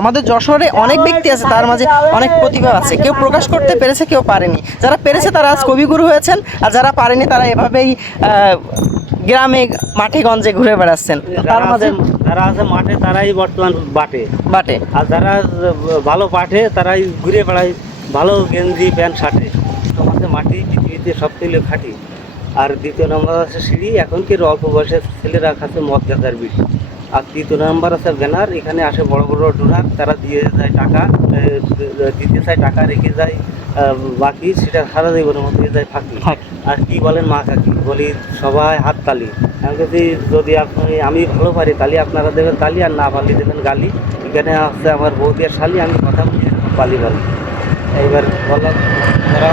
আমাদের যশোরে অনেক ব্যক্তি আছে তার মাঝে অনেক প্রতিভা আছে। কেউ প্রকাশ করতে পেরেছে কেউ পারেনি। যারা পেরেছে তারা আজ কবিগুরু হয়েছেন আর যারা পারেনি তারা এভাবেই গ্রামে মাঠে গঞ্জে ঘুরে বেড়াচ্ছেন। তার মাঝে যারা আছে মাঠে তারাই বর্তমান বাটে। বাটে। আর যারা ভালো পাঠে তারাই ঘুরে বেড়ায়। ভালো গেঞ্জি প্যান্ট শার্টে। তোমাদের মাটি পৃথিবীতে সব থেকে খাটি। আর দ্বিতীয় নম্বর আছে সিঁড়ি এখন কি অল্প বয়সের ছেলেরা খাচ্ছে মদ গাঁজার বিড়ি। আর তৃতীয় নাম্বার আছে ব্যানার এখানে আসে বড় বড় ডোনার তারা দিয়ে যায় টাকা দিতে চায় টাকা রেখে যায় বাকি সেটা সারা জীবনের মতো হয়ে যায় ফাঁকি। আর কি বলেন মা কাকি বলি সবাই হাত তালি আমি বলছি যদি আপনি আমি ভালো পারি তালি আপনারা দেবেন তালি আর না পারলে দেবেন গালি এখানে আছে আমার বৌদি আর শালি আমি কথা বলি এরকম পালি পালি এইবার বললাম তারা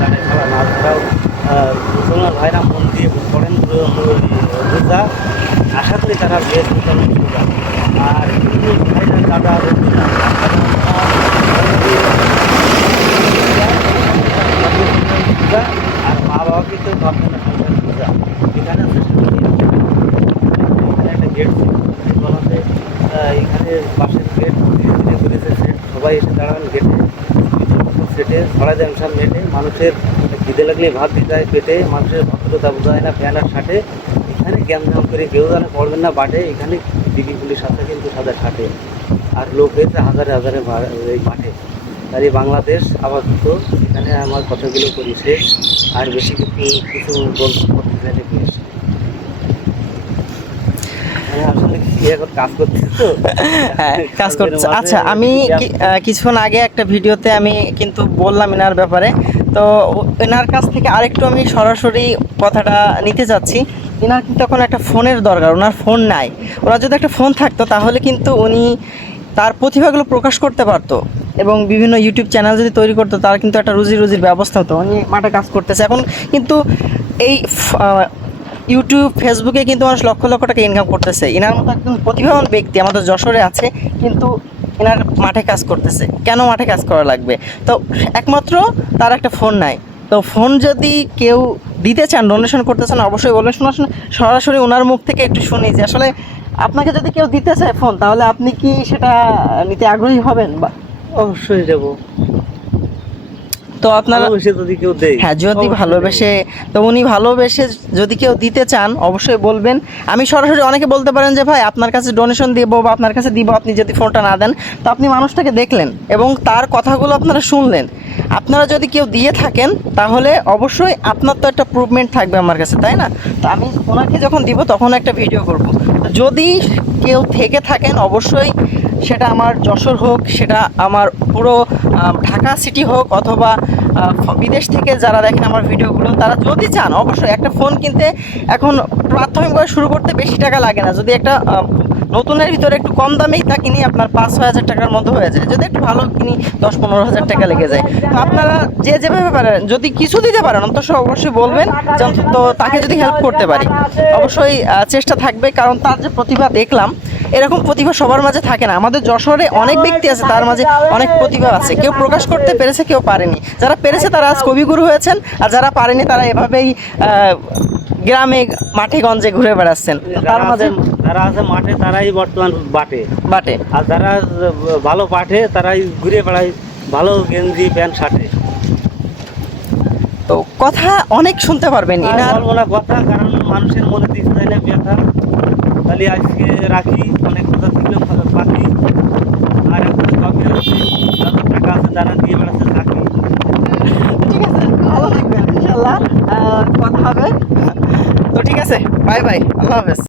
জানে ছাড়া না তারাও মুসলমান ভাইরা মন দিয়ে পড়েন আশা বেশ আর দাদা আর মা বাবাকে তো ভাববে না পূজা। এখানে একটা গেট এখানে পাশের গেট ধীরে ধীরে সেট সবাই এসে দাঁড়ান গেটে সেটে ছড়া দেন সব নেটে মানুষের খিদে লাগলে ভাত দিতে হয় পেটে। মানুষের ভদ্রতা বোঝা হয় না প্যান আর শার্টে। এখানে জ্ঞান করে কেউ জানে পড়বেন না বাটে এখানে দিদি পুলিশ আছে কিন্তু সাদা ছাটে আর লোক হয়েছে হাজারে হাজারে এই মাঠে। আর এই বাংলাদেশ আবার আপাতত এখানে আমার কথাগুলো করি শেষ আর বেশি কিছু কিছু বলতে করতে চাইলে বেশ আসলে কাজ করছি হ্যাঁ কাজ করছে আচ্ছা আমি কিছুক্ষণ আগে একটা ভিডিওতে আমি কিন্তু বললাম এনার ব্যাপারে। তো এনার কাছ থেকে আরেকটু আমি সরাসরি কথাটা নিতে চাচ্ছি। এনার কিন্তু এখন একটা ফোনের দরকার, ওনার ফোন নাই। ওনার যদি একটা ফোন থাকতো, তাহলে কিন্তু উনি তার প্রতিভাগুলো প্রকাশ করতে পারতো এবং বিভিন্ন ইউটিউব চ্যানেল যদি তৈরি করতো, তার কিন্তু একটা রুজি রুজির ব্যবস্থা হতো। উনি মাঠে কাজ করতেছে। এখন কিন্তু এই ইউটিউব, ফেসবুকে কিন্তু মানুষ লক্ষ লক্ষ টাকা ইনকাম করতেছে। এনার মতো একজন প্রতিভাবান ব্যক্তি আমাদের যশোরে আছে, কিন্তু এনার মাঠে কাজ করতেছে। কেন মাঠে কাজ করা লাগবে? তো একমাত্র তার একটা ফোন নাই। তো ফোন যদি কেউ দিতে চান ডোনেশন করতে চান, অবশ্যই বলবেন। শোনা সরাসরি ওনার মুখ থেকে একটু শুনি যে আসলে আপনাকে যদি কেউ দিতে চায় ফোন তাহলে আপনি কি সেটা নিতে আগ্রহী হবেন বা? অবশ্যই দেবো। তো আপনারা যদি কেউ দেয়। হ্যাঁ যদি ভালোবেসে তো উনি ভালোবেসে যদি কেউ দিতে চান অবশ্যই বলবেন। আমি সরাসরি অনেকে বলতে পারেন যে ভাই আপনার কাছে ডোনেশন দিব বা আপনার কাছে দিব আপনি যদি ফোনটা না দেন। তো আপনি মানুষটাকে দেখলেন এবং তার কথাগুলো আপনারা শুনলেন। আপনারা যদি কেউ দিয়ে থাকেন তাহলে অবশ্যই আপনার তো একটা প্রুভমেন্ট থাকবে আমার কাছে তাই না? তো আমি ওনাকে যখন দিব তখন একটা ভিডিও করব। যদি কেউ থেকে থাকেন অবশ্যই সেটা আমার যশোর হোক, সেটা আমার পুরো ঢাকা সিটি হোক অথবা বিদেশ থেকে যারা দেখেন আমার ভিডিওগুলো, তারা যদি চান, অবশ্যই একটা ফোন কিনতে এখন প্রাথমিকভাবে শুরু করতে বেশি টাকা লাগে না। যদি একটা নতুনের ভিতরে একটু কম দামেই তা কিনি, আপনার পাঁচ ছয় হাজার টাকার মধ্যে হয়ে যায়। যদি একটু ভালো কিনি, দশ পনেরো হাজার টাকা লেগে যায়। তো আপনারা যে যেভাবে পারেন, যদি কিছু দিতে পারেন, অন্তত অবশ্যই বলবেন যে তাকে যদি হেল্প করতে পারি। অবশ্যই চেষ্টা থাকবে, কারণ তার যে প্রতিভা দেখলাম এরকম প্রতিভা সবার মাঝে থাকে না। আমাদের যশোরে অনেক ব্যক্তি আছে তার মাঝে অনেক প্রতিভা আছে। কেউ প্রকাশ করতে পেরেছে কেউ পারেনি। যারা পেরেছে তারা আজ কবিগুরু হয়েছেন আর যারা পারেনি তারা এভাবেই গ্রামে মাঠে গঞ্জে ঘুরে বেড়াচ্ছেন। তার মাঝে যারা আছে মাঠে তারাই বর্তমান বাটে। বাটে। আর যারা ভালো পাঠে তারাই ঘুরে বেড়ায় ভালো গেঞ্জি প্যান্ট শার্টে। তো কথা অনেক শুনতে পারবেন কথা কারণ মানুষের মনে দিতে চায় না ব্যথা। তাহলে আজকে রাখি, অনেক কথা দেখলাম ভালো পাখি আর এখন কবে হচ্ছে যাদের টাকা আছে যারা দিয়ে বেড়াচ্ছে থাকি। ঠিক আছে, ভালো থাকবেন ইনশাল্লাহ কথা হবে। তো ঠিক আছে, বাই বাই, আল্লাহ হাফেজ।